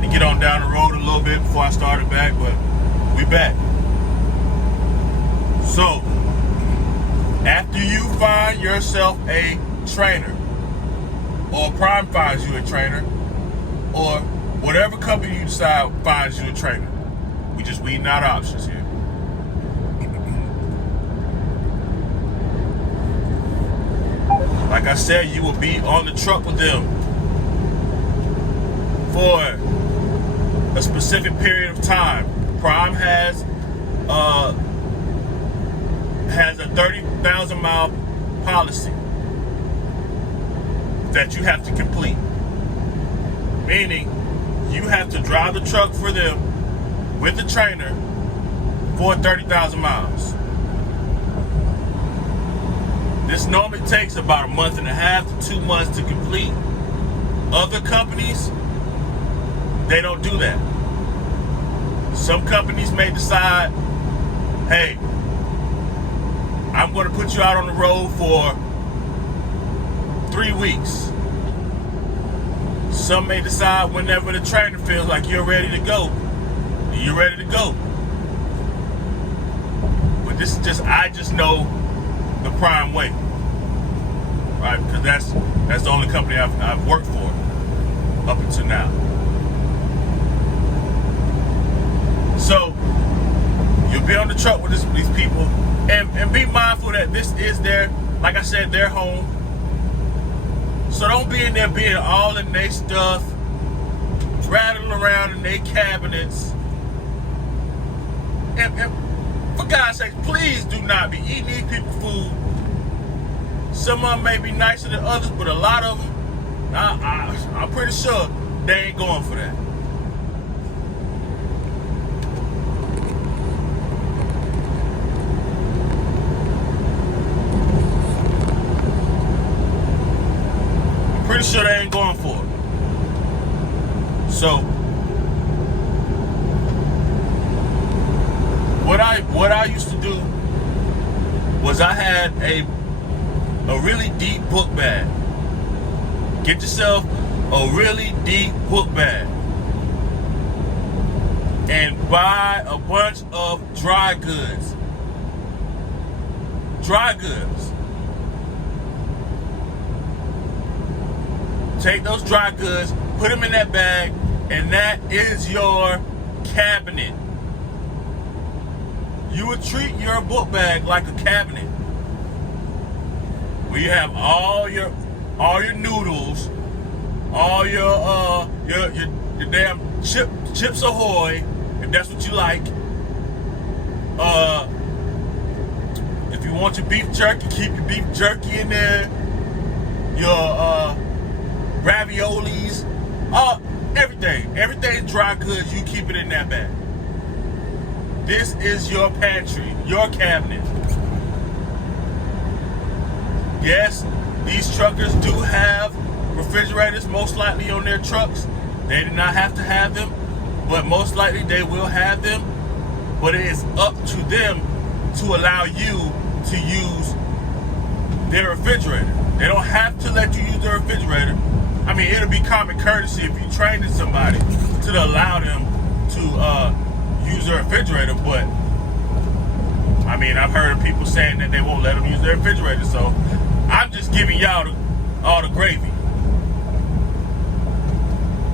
had to get on down the road a little bit before I started back, but we back. So, after you find yourself a trainer, or Prime finds you a trainer, or whatever company you decide finds you a trainer, we just weeding out options here. Like I said, you will be on the truck with them for a specific period of time. Prime has a 30,000 mile policy that you have to complete. Meaning, you have to drive the truck for them with the trainer for 30,000 miles. This normally takes about a month and a half to 2 months to complete. Other companies, they don't do that. Some companies may decide, hey, I'm going to put you out on the road for 3 weeks. Some may decide whenever the trainer feels like you're ready to go, you're ready to go. But this is just, I just know the Prime way, right? Because that's the only company I've worked for up until now. So you'll be on the truck with these people, and be mindful that this is their, like I said, their home. So don't be in there being all in their stuff, rattling around in their cabinets. And for God's sake, please do not be eating these people food. Some of them may be nicer than others, but a lot of them, I'm pretty sure they ain't going for that. Pretty sure they ain't going for it. So what I used to do was I had a really deep book bag. Get yourself a really deep book bag and buy a bunch of dry goods. Dry goods. Take those dry goods, put them in that bag, and that is your cabinet. You would treat your book bag like a cabinet, where you have all your noodles, all your damn Chips Ahoy, if that's what you like. If you want your beef jerky, keep your beef jerky in there. Your raviolis, everything dry goods, you keep it in that bag. This is your pantry, your cabinet. Yes, these truckers do have refrigerators most likely on their trucks. They do not have to have them, but most likely they will have them. But it is up to them to allow you to use their refrigerator. They don't have to let you use their refrigerator. I mean, it'll be common courtesy if you trained somebody to allow them to use their refrigerator, but I mean, I've heard of people saying that they won't let them use their refrigerator, so I'm just giving y'all all the gravy.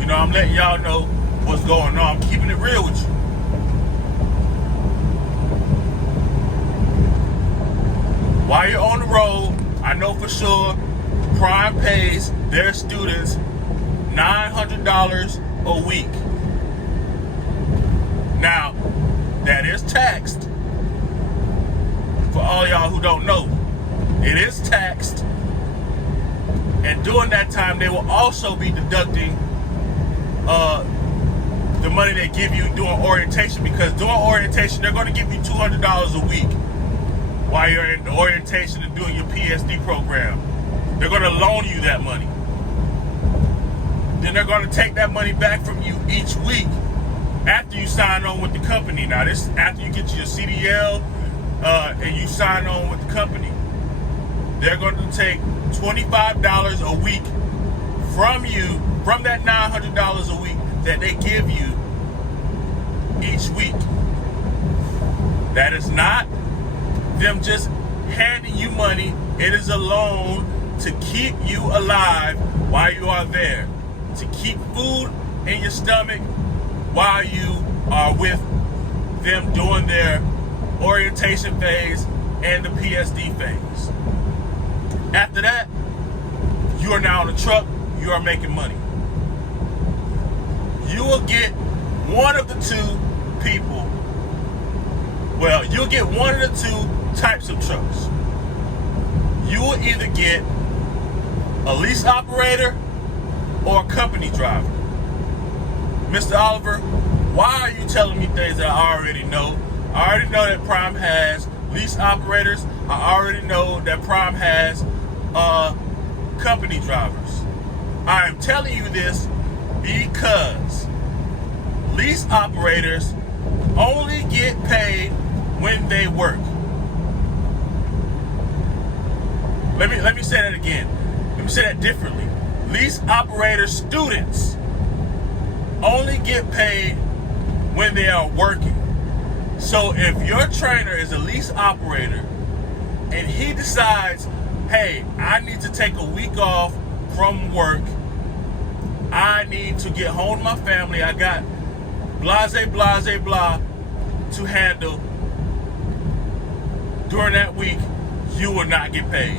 You know, I'm letting y'all know what's going on. I'm keeping it real with you. While you're on the road, I know for sure Prime pays their students $900 a week. Now, that is taxed. For all y'all who don't know, it is taxed. And during that time, they will also be deducting the money they give you during orientation, because during orientation, they're going to give you $200 a week while you're in the orientation and doing your PSD program. They're going to loan you that money. Then they're going to take that money back from you each week after you sign on with the company. Now, this is after you get your CDL and you sign on with the company. They're going to take $25 a week from you, from that $900 a week. that they give you each week. That is not them just handing you money. It is a loan to keep you alive while you are there, to keep food in your stomach while you are with them doing their orientation phase and the PSD phase. After that, you are now on the truck, you are making money. You will get one of the two people. Well, you'll get one of the two types of trucks. You will either get a lease operator or a company driver. Mr. Oliver, why are you telling me things that I already know? I already know that Prime has lease operators. I already know that Prime has company drivers. I am telling you this because lease operators only get paid when they work. Let me say that again. Let me say that differently. Lease operator students only get paid when they are working. So if your trainer is a lease operator and he decides, hey, I need to take a week off from work, I need to get home to my family, I got blah to handle during that week, you will not get paid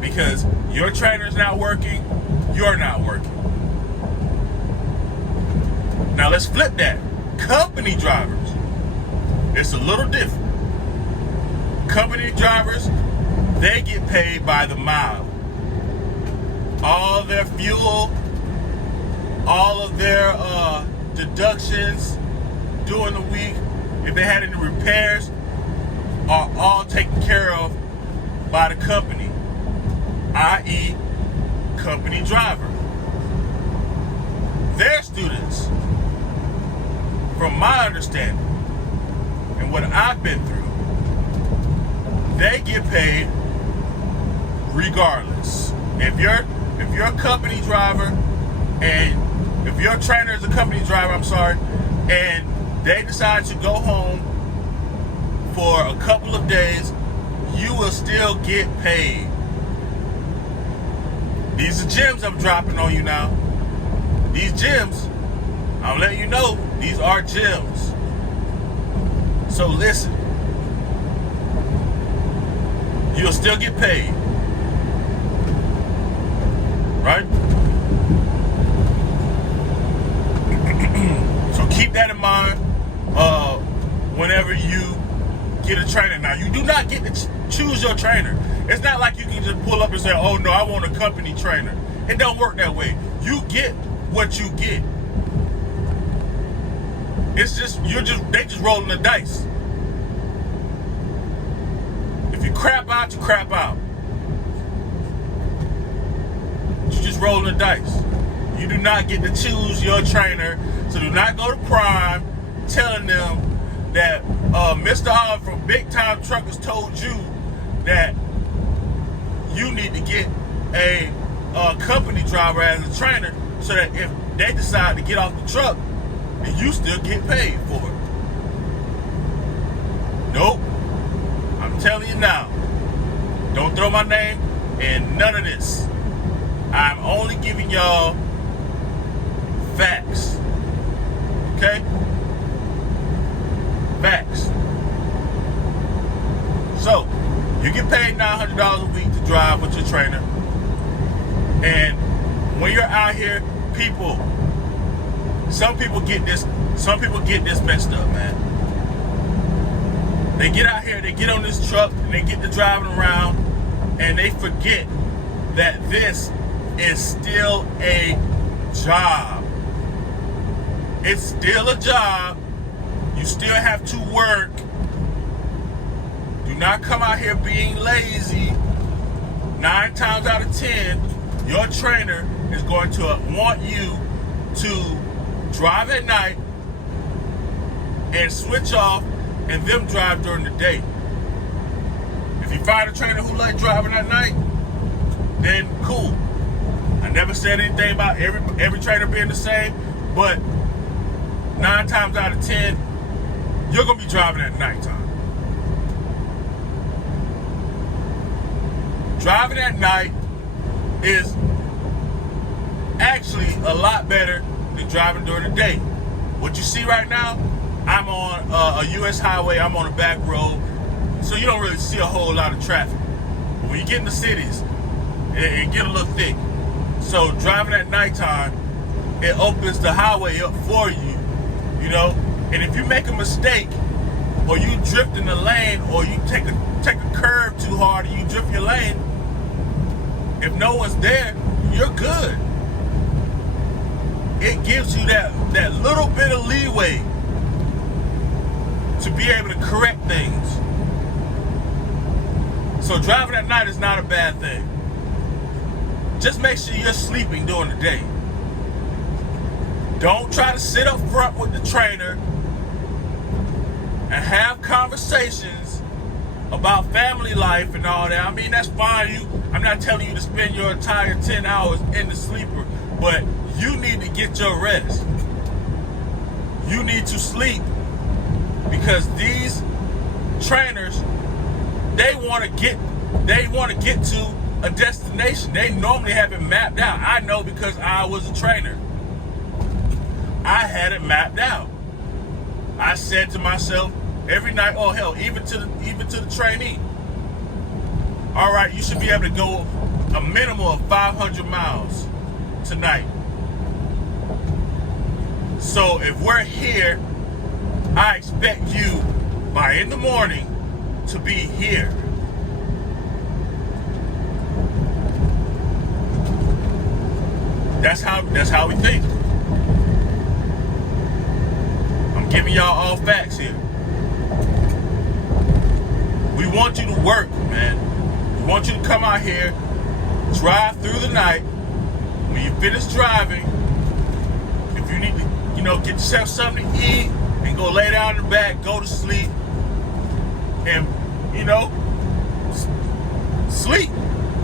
because your trainer is not working, you're not working. Now let's flip that. Company drivers, it's a little different. Company drivers, they get paid by the mile. All their fuel, all of their deductions during the week, if they had any repairs, are all taken care of by the company, i.e. company driver. Their students, from my understanding and what I've been through, they get paid regardless. If you're a company driver and if your trainer is a company driver, and they decide to go home for a couple of days, you will still get paid. These are gems I'm dropping on you now. These gems, I'm letting you know, these are gems. So listen, you'll still get paid, right? So keep that in mind whenever you get a trainer. Now, you do not get to choose your trainer. It's not like you can just pull up and say, oh no, I want a company trainer. It don't work that way. You get what you get. It's just, they just rolling the dice. If you crap out, you crap out. You just rolling the dice. You do not get to choose your trainer. So do not go to Prime telling them that Mr. Oliver from Big Time Truckers told you that you need to get a company driver as a trainer so that if they decide to get off the truck, then you still get paid for it. Nope. I'm telling you now, don't throw my name in none of this. I'm only giving y'all facts. Okay? Facts. So, you get paid $900 a week to drive with your trainer. And when you're out here, some people get this messed up, man. They get out here, they get on this truck, and they get to driving around, and they forget that this is still a job. It's still a job. You still have to work. Do not come out here being lazy. 9 times out of 10, your trainer is going to want you to drive at night and switch off and them drive during the day. If you find a trainer who likes driving at night, then cool. I never said anything about every trainer being the same, but 9 times out of 10, you're going to be driving at nighttime. Driving at night is actually a lot better than driving during the day. What you see right now, I'm on a U.S. highway. I'm on a back road, so you don't really see a whole lot of traffic. But when you get in the cities, it get a little thick. So driving at nighttime, it opens the highway up for you, you know. And if you make a mistake, or you drift in the lane, or you take a curve too hard and you drift your lane, if no one's there, you're good. It gives you that little bit of leeway to be able to correct things. So driving at night is not a bad thing. Just make sure you're sleeping during the day. Don't try to sit up front with the trainer and have conversations about family life and all that. I mean, that's fine. I'm not telling you to spend your entire 10 hours in the sleeper, but you need to get your rest. You need to sleep, because these trainers, they want to get to a destination. They normally have it mapped out. I know, because I was a trainer. I had it mapped out. I said to myself every night, oh hell, even to the trainee, all right, you should be able to go a minimum of 500 miles tonight. So if we're here, I expect you by in the morning to be here. That's how we think. I'm giving y'all all facts here. We want you to work, man. We want you to come out here, drive through the night. When you finish driving, if you need to, get yourself something to eat and go lay down in the back, go to sleep, and, sleep.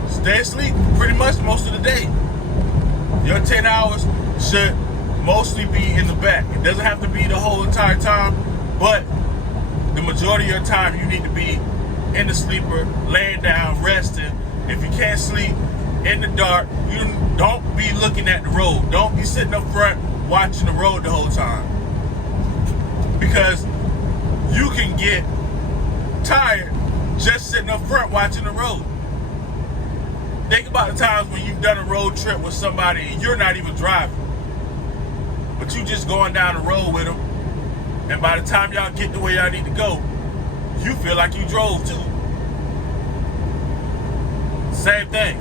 Stay asleep pretty much most of the day. Your 10 hours should mostly be in the back. It doesn't have to be the whole entire time, but the majority of your time you need to be in the sleeper, laying down, resting. If you can't sleep in the dark, you don't be looking at the road. Don't be sitting up front watching the road the whole time, because you can get tired just sitting up front watching the road. Think about the times when you've done a road trip with somebody and you're not even driving, but you just going down the road with them, and by the time y'all get to where y'all need to go, you feel like you drove too. Same thing.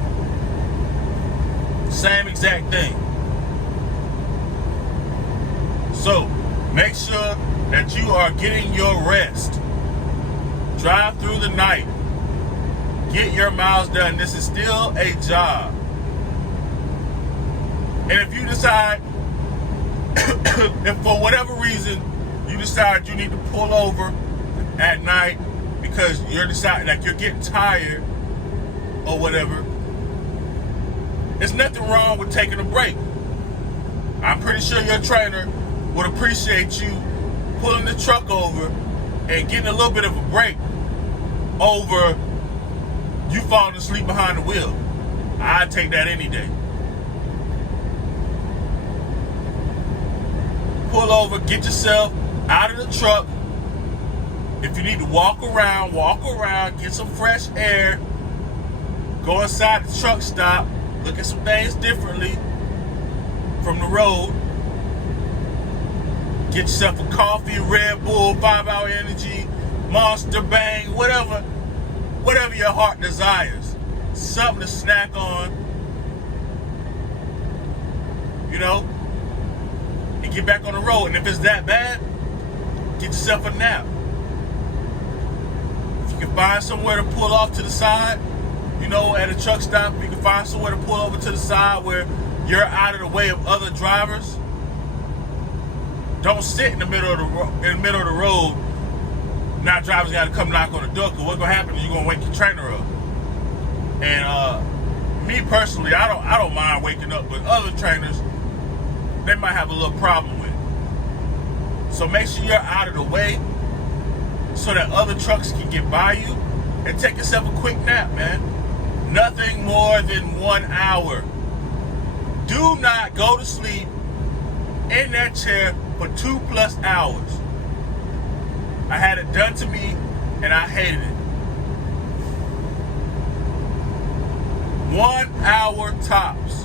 Same exact thing. So, make sure that you are getting your rest. Drive through the night. Get your miles done. This is still a job. And if you decide, if for whatever reason you decide you need to pull over at night because you're deciding, like, you're getting tired or whatever, there's nothing wrong with taking a break. I'm pretty sure your trainer would appreciate you pulling the truck over and getting a little bit of a break over you falling asleep behind the wheel. I'd take that any day. Pull over, get yourself out of the truck. If you need to walk around, get some fresh air. Go inside the truck stop, look at some things differently from the road. Get yourself a coffee, Red Bull, 5-Hour Energy, Monster, Bang, whatever your heart desires. Something to snack on, and get back on the road. And if it's that bad, get yourself a nap. If you can find somewhere to pull off to the side, at a truck stop, you can find somewhere to pull over to the side where you're out of the way of other drivers. Don't sit in the middle of the road. Now drivers got to come knock on the door, because what's gonna happen is you're gonna wake your trainer up. And me personally, I don't mind waking up, but other trainers, they might have a little problem with it. So make sure you're out of the way so that other trucks can get by you, and take yourself a quick nap, man. Nothing more than 1 hour. Do not go to sleep in that chair for 2+ hours. I had it done to me and I hated it. 1 hour tops.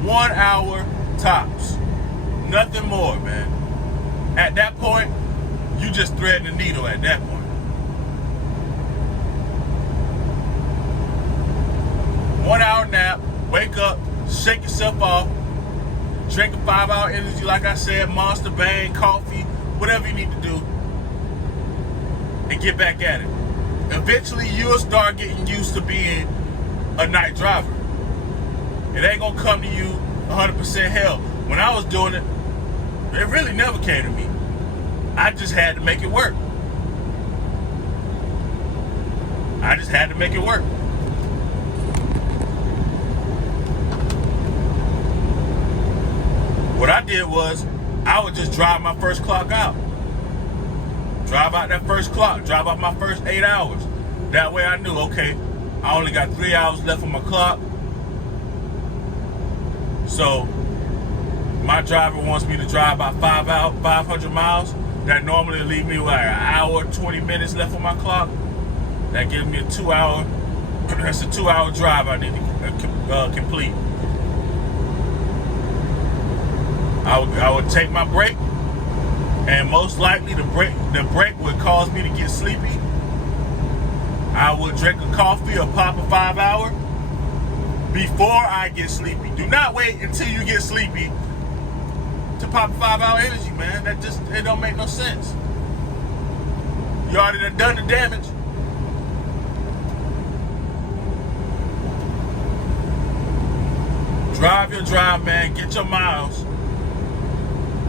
1 hour tops. Nothing more, man. At that point, you just threading the needle at that point. One hour nap, wake up, shake yourself off, drink a 5-hour energy, like I said, Monster, Bang, coffee, whatever you need to do, and get back at it. Eventually, you'll start getting used to being a night driver. It ain't gonna come to you 100% hell. When I was doing it, it really never came to me. I just had to make it work. I just had to make it work. What I did was, I would just drive my first clock out. Drive out that first clock. Drive out my first 8 hours. That way I knew, okay, I only got 3 hours left on my clock. So, my driver wants me to drive about 500 miles. That normally leave me with like an hour, 20 minutes left on my clock. That gives me a 2 hour, that's a 2 hour drive I need to complete. I would take my break, and most likely the break would cause me to get sleepy. I would drink a coffee or pop a 5-hour before I get sleepy. Do not wait until you get sleepy to pop a 5-hour energy, man. That just, it don't make no sense. You already done the damage. Drive your drive, man. Get your miles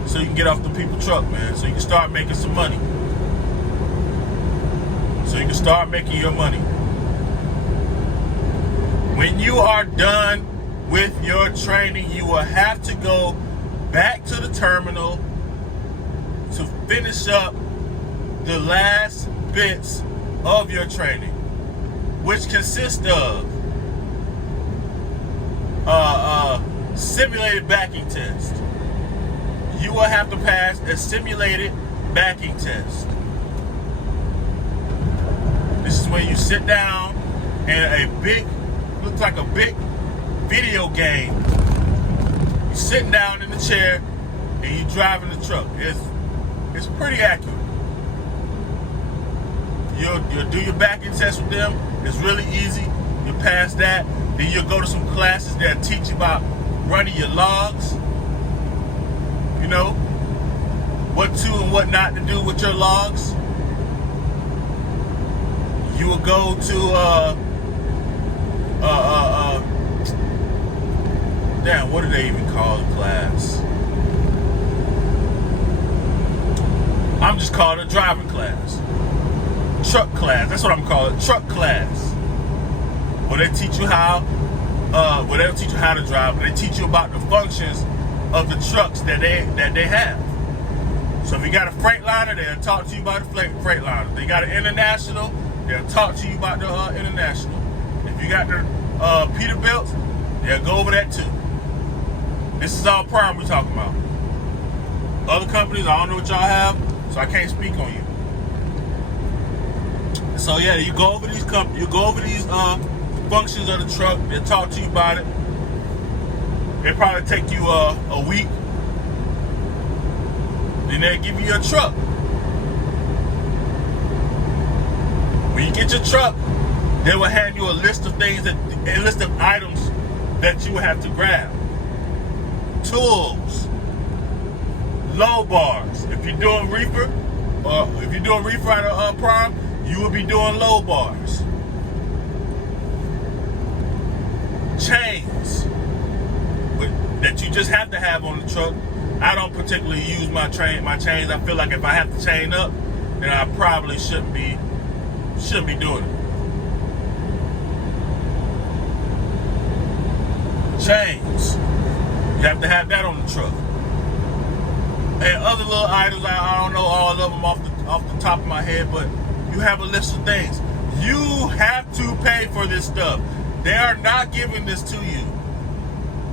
so you can get off the people truck, man. So you can start making some money. So you can start making your money. When you are done with your training, you will have to go back to the terminal to finish up the last bits of your training, which consist of simulated backing test. You will have to pass a simulated backing test. This is when you sit down and looks like a big video game. You're sitting down in the chair and you're driving the truck. It's pretty accurate. You'll do your backing test with them. It's really easy. You'll pass that. Then you'll go to some classes that'll teach you about running your logs. You know, what to and what not to do with your logs. You will go to damn, what do they even call the class? I'm just calling it a driving class. Truck class, that's what I'm calling it, truck class. Where they teach you how, where they'll teach you how to drive, but they teach you about the functions of the trucks that they have. So if you got a Freightliner, they'll talk to you about the Freightliner. If they got an International, they'll talk to you about the International. If you got the Peterbilt, they'll go over that too. This is all Prime we're talking about. Other companies, I don't know what y'all have, so I can't speak on you. So yeah, you go over these functions of the truck. They'll talk to you about it. It'll probably take you a week. Then they'll give you your truck. When you get your truck, they will hand you a list of things, a list of items that you have to grab. Tools, low bars. If you're doing reefer, out of Prime, you will be doing low bars. Chains that you just have to have on the truck. I don't particularly use my chains. I feel like if I have to chain up, then I probably shouldn't be doing it. Chains. You have to have that on the truck. and other little items. I don't know all of them off the top of my head, but you have a list of things. You have to pay for this stuff. They are not giving this to you.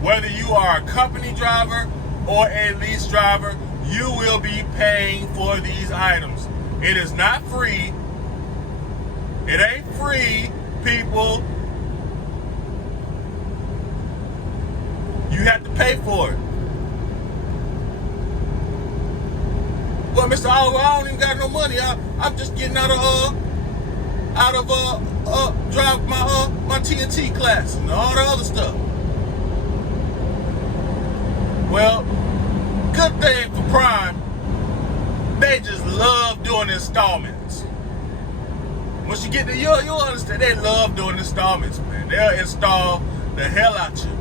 Whether you are a company driver or a lease driver, you will be paying for these items. It is not free. It ain't free, people. You have to pay for it. Well, Mr. Oliver, I don't even got no money. I'm just getting out of drive my TNT class and all the other stuff. Well, good thing for Prime, they just love doing installments. Once you get there, you'll understand they love doing installments, man. They'll install the hell out you.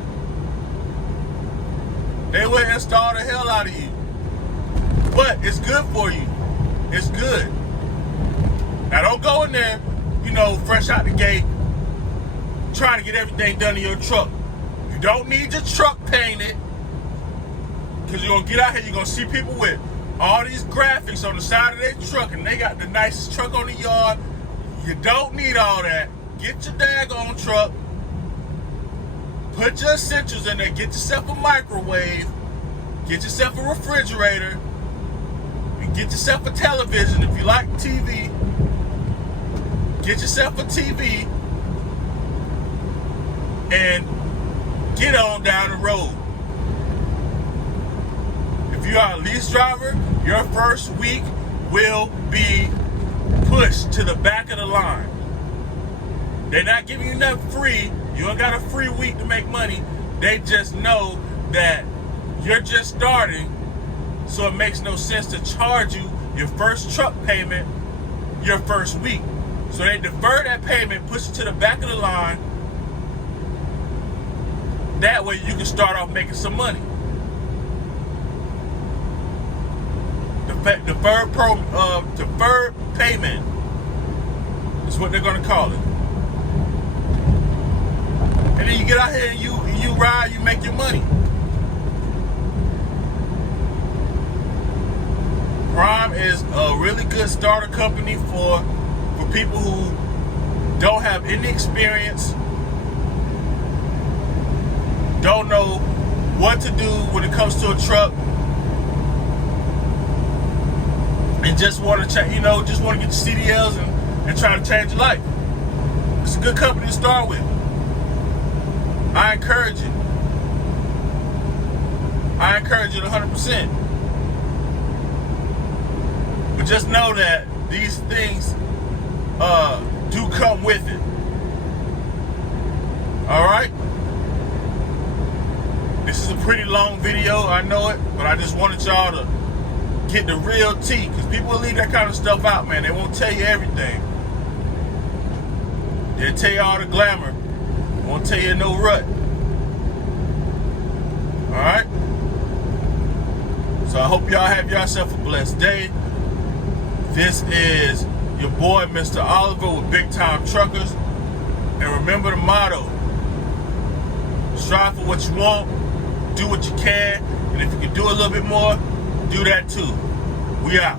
They will install the hell out of you. But it's good for you. It's good. Now don't go in there, fresh out the gate, trying to get everything done in your truck. You don't need your truck painted, because you're going to get out here, you're going to see people with all these graphics on the side of their truck, and they got the nicest truck on the yard. You don't need all that. Get your daggone truck, put your essentials in there, get yourself a microwave, get yourself a refrigerator, and get yourself a television if you like TV. Get yourself a TV and get on down the road. If you are a lease driver, your first week will be pushed to the back of the line. They're not giving you nothing free. You don't got a free week to make money. They just know that you're just starting, so it makes no sense to charge you your first truck payment your first week. So they defer that payment, push it to the back of the line. That way you can start off making some money. Deferred payment is what they're going to call it. And then you get out here and you ride, you make your money. Prime is a really good starter company for people who don't have any experience, don't know what to do when it comes to a truck, and just want to just want to get the CDLs and try to change your life. It's a good company to start with. I encourage it. I encourage it 100%. But just know that these things do come with it. Alright? This is a pretty long video, I know it, but I just wanted y'all to get the real tea, because people will leave that kind of stuff out, man. They won't tell you everything. They'll tell you all the glamour. They won't tell you no rut. Alright? So I hope y'all have yourself a blessed day. This is your boy, Mr. Oliver with Big Time Truckers. And remember the motto: strive for what you want, do what you can, and if you can do a little bit more, do that too. We out.